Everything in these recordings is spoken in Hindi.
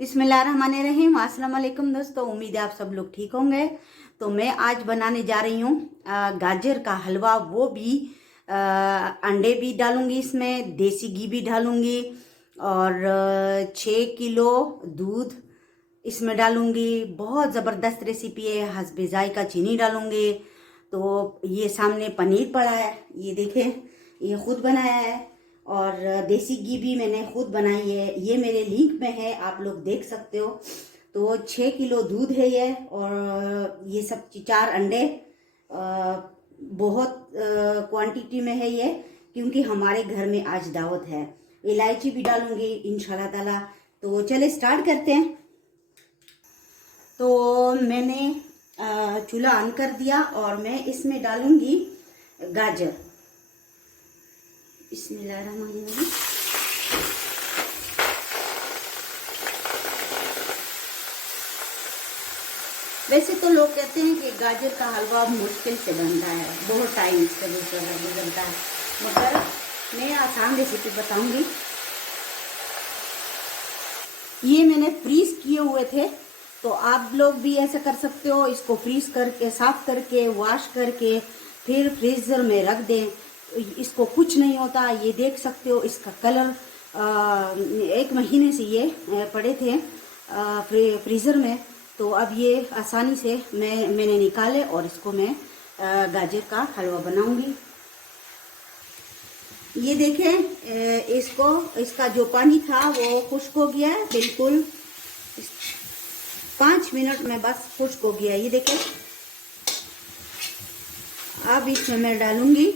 बिस्मिल्लाहिर्रहमानिर्रहीम। अस्सलाम वालेकुम दोस्तों, उम्मीद है आप सब लोग ठीक होंगे। तो मैं आज बनाने जा रही हूँ गाजर का हलवा, वो भी अंडे भी डालूंगी इसमें, देसी घी भी डालूंगी और 6 किलो दूध इसमें डालूंगी। बहुत ज़बरदस्त रेसिपी है, हस्बे जायका चीनी डालूंगी। तो ये सामने पनीर पड़ा है, ये देखें, ये खुद बनाया है और देसी घी भी मैंने खुद बनाई है। ये मेरे लिंक में है, आप लोग देख सकते हो। तो 6 किलो दूध है ये, और ये सब 4 अंडे, बहुत क्वांटिटी में है ये, क्योंकि हमारे घर में आज दावत है। इलायची भी डालूंगी इंशाल्लाह ताला। तो चले स्टार्ट करते हैं। तो मैंने चूल्हा ऑन कर दिया और मैं इसमें डालूंगी गाजर। बिस्मिल्लाहिर्रहमानिर्रहीम। वैसे तो लोग कहते हैं कि गाजर का हलवा मुश्किल से बनता है, बहुत टाइम इसका गुजरता है, मगर मैं आसान रेसिपी बताऊंगी। ये मैंने फ्रीज किए हुए थे, तो आप लोग भी ऐसा कर सकते हो। इसको फ्रीज करके, साफ करके, वॉश करके फिर फ्रीजर में रख दें, इसको कुछ नहीं होता। ये देख सकते हो, इसका कलर 1 महीने से ये पड़े थे फ्रीज़र में। तो अब ये आसानी से मैंने निकाले और इसको मैं गाजर का हलवा बनाऊंगी। ये देखें, इसका जो पानी था वो खुश्क हो गया है बिल्कुल। 5 मिनट में बस खुश्क हो गया। ये देखें, अब इसमें मैं डालूंगी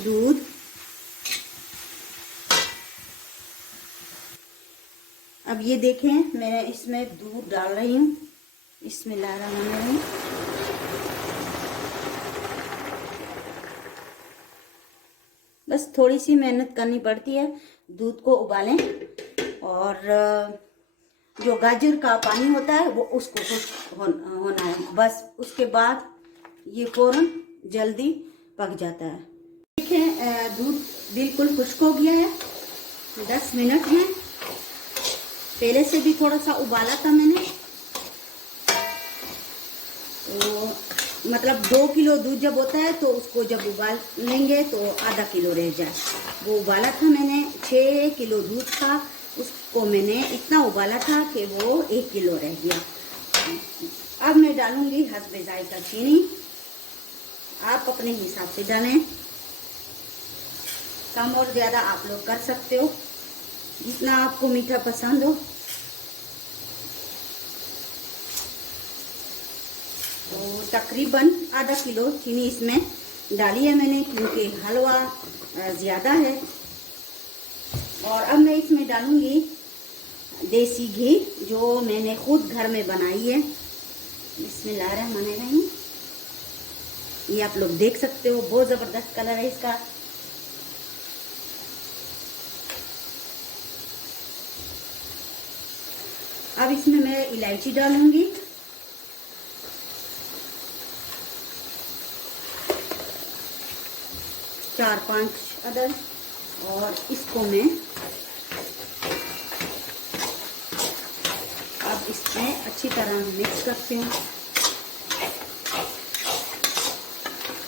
दूध। अब ये देखें, मैं इसमें दूध डाल रही हूँ। बिस्मिल्लाहिर्रहमानिर्रहीम। बस थोड़ी सी मेहनत करनी पड़ती है, दूध को उबालें और जो गाजर का पानी होता है वो उसको खुश्क होना है बस। उसके बाद ये फौरन जल्दी पक जाता है। देखें, दूध बिल्कुल खुश्क हो गया है। 10 मिनट में, पहले से भी थोड़ा सा उबाला था मैंने। तो मतलब 2 किलो दूध जब होता है तो उसको जब उबाल लेंगे तो आधा किलो रह जाए। वो उबाला था मैंने, 6 किलो दूध था, उसको मैंने इतना उबाला था कि वो 1 किलो रह गया। अब मैं डालूंगी हस्बे जायका चीनी। आप अपने हिसाब से डालें, कम और ज़्यादा आप लोग कर सकते हो, जितना आपको मीठा पसंद हो। तो तकरीबन आधा किलो चीनी इसमें डाली है मैंने, क्योंकि हलवा ज़्यादा है। और अब मैं इसमें डालूंगी देसी घी, जो मैंने खुद घर में बनाई है। बिस्मिल्लाहिर्रहमानिर्रहीम। ये आप लोग देख सकते हो, बहुत ज़बरदस्त कलर है इसका। अब इसमें मैं इलायची डालूंगी। चार 5 अदद, और इसको मैं अब इसमें अच्छी तरह मिक्स करती हूँ।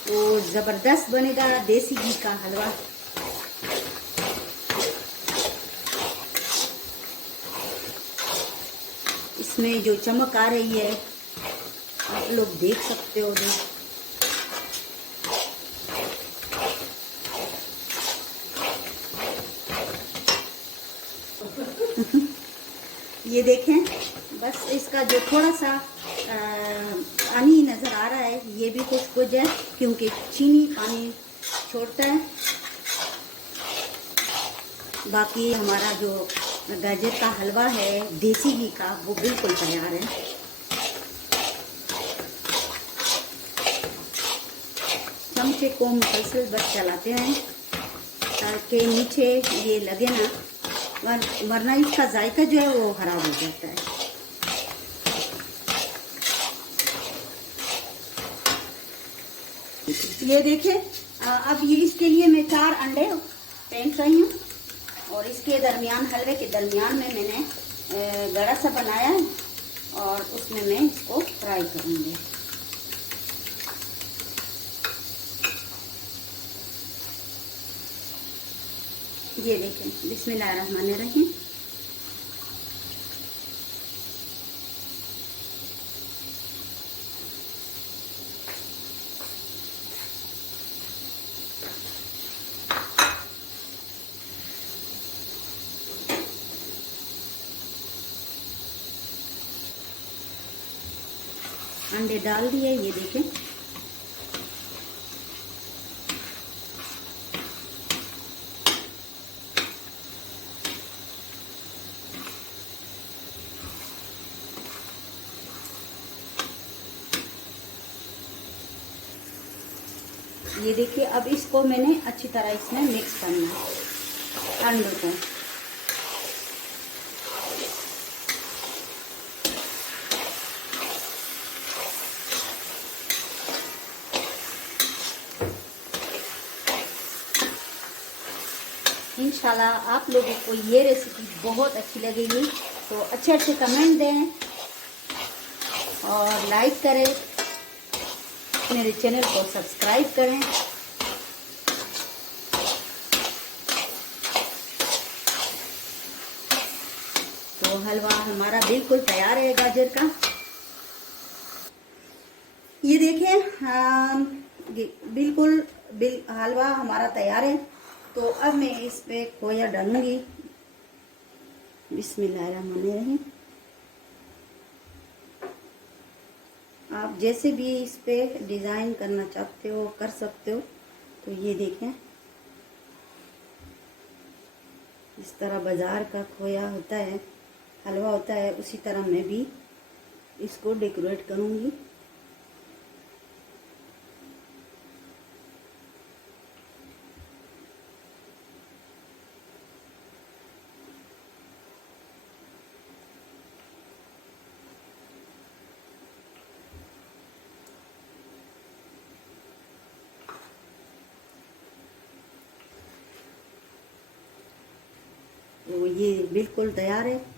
तो ज़बरदस्त बनेगा देसी घी का हलवा। इसमें जो चमक आ रही है आप लोग देख सकते हो। ये देखें, बस इसका जो थोड़ा सा पानी नज़र आ रहा है, ये भी खुश्क हो जाए, क्योंकि चीनी पानी छोड़ता है। बाकी हमारा जो गाजर का हलवा है देसी घी का, वो बिल्कुल तैयार है। चमचे को मुसलसल बस चलाते हैं ताकि नीचे ये लगे ना, वरना इसका जायका जो है वो खराब हो जाता है। ये देखें, अब ये इसके लिए मैं 4 अंडे फेंक रही हूँ और इसके दरमियान, हलवे के दरमियान में मैंने गड़ा सा बनाया है और उसमें मैं इसको फ्राई करूँगी। ये देखें, बिस्मिल्लाहिर्रहमानिर्रहीम। अंडे डाल दिए, ये देखें। ये देखिए, अब इसको मैंने अच्छी तरह इसमें मिक्स करना है अंडों को। इंशाल्लाह आप लोगों को ये रेसिपी बहुत अच्छी लगेगी, तो अच्छे अच्छे कमेंट दें और लाइक करें, मेरे चैनल को सब्सक्राइब करें। तो हलवा हमारा बिल्कुल तैयार है गाजर का। ये देखिए, बिल्कुल हलवा हमारा तैयार है। तो अब मैं इस पे खोया डालूंगी। बिस्मिल्लाहिर्रहमानिर्रहीम। आप जैसे भी इस पे डिज़ाइन करना चाहते हो कर सकते हो। तो ये देखें, इस तरह बाज़ार का खोया होता है, हलवा होता है, उसी तरह मैं भी इसको डेकोरेट करूँगी। तो ये बिल्कुल तैयार है।